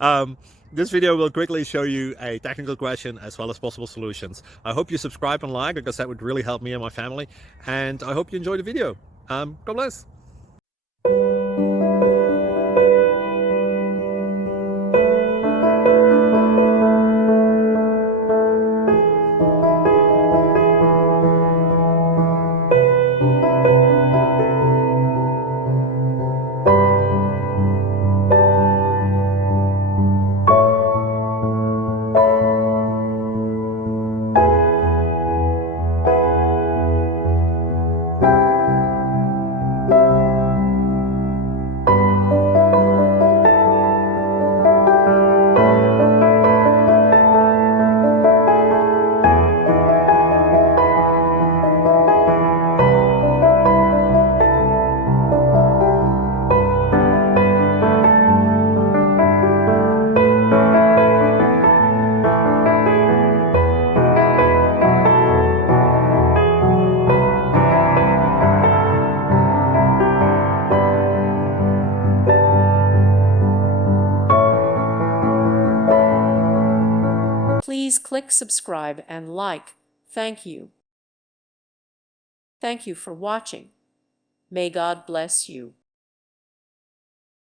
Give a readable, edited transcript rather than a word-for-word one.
um, this video will quickly show you a technical question as well as possible solutions. I hope you subscribe and like, because that would really help me and my family. And I hope you enjoy the video. God bless. Please click subscribe and like. Thank you. Thank you for watching. May God bless you.